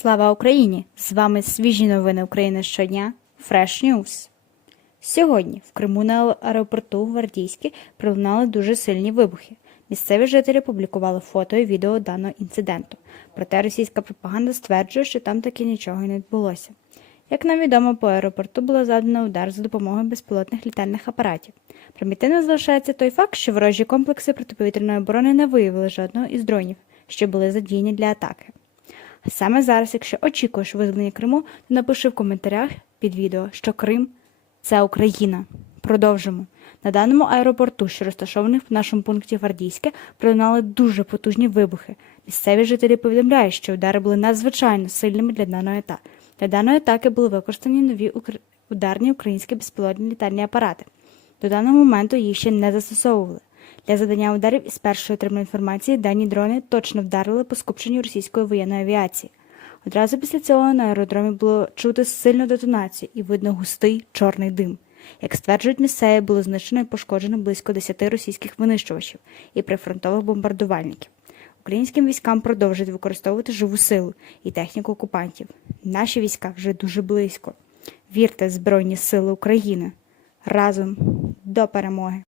Слава Україні! З вами свіжі новини України щодня Fresh News. Сьогодні в Криму на аеропорту Гвардійський пролунали дуже сильні вибухи. Місцеві жителі публікували фото і відео даного інциденту. Проте російська пропаганда стверджує, що там таки нічого не відбулося. Як нам відомо, по аеропорту було завдано удар за допомогою безпілотних літальних апаратів. Примітивно залишається той факт, що ворожі комплекси протиповітряної оборони не виявили жодного із дронів, що були задіяні для атаки. Саме зараз, якщо очікуєш визволення Криму, то напиши в коментарях під відео, що Крим це Україна. Продовжимо. На даному аеропорту, що розташований в нашому пункті Гвардійське, пролунали дуже потужні вибухи. Місцеві жителі повідомляють, що удари були надзвичайно сильними для даної атаки. Для даної атаки були використані нові ударні українські безпілотні літальні апарати. До даного моменту їх ще не застосовували. Для задання ударів із першої отриманої інформації дані дрони точно вдарили по скупченню російської воєнної авіації. Одразу після цього на аеродромі було чути сильну детонацію і видно густий чорний дим. Як стверджують місцеві, було знищено і пошкоджено близько 10 російських винищувачів і прифронтових бомбардувальників. Українським військам продовжують використовувати живу силу і техніку окупантів. Наші війська вже дуже близько. Вірте Збройні Сили України. Разом до перемоги!